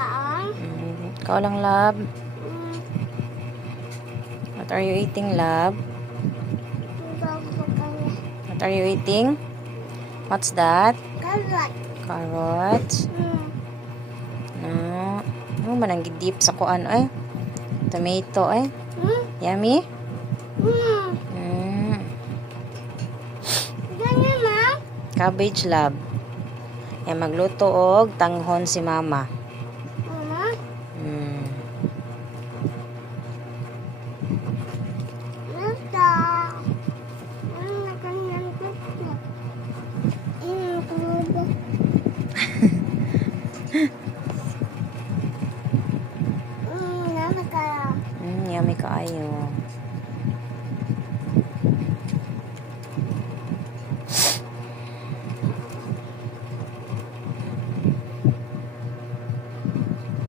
kaon. Ikaw lang, love. Mm. What are you eating, love? What are you eating? What's that? Carrot. Carrots. No. Ano man ang gidip sa kuan ay? Tomato ay? Yummy? Ganyan, ma'am. Cabbage, love. Ay magluto og tanghon si mama. Mama. Nasta. Ano na ganyan ko? Ano ko ba? Nasa kaya. Yummy kaayo.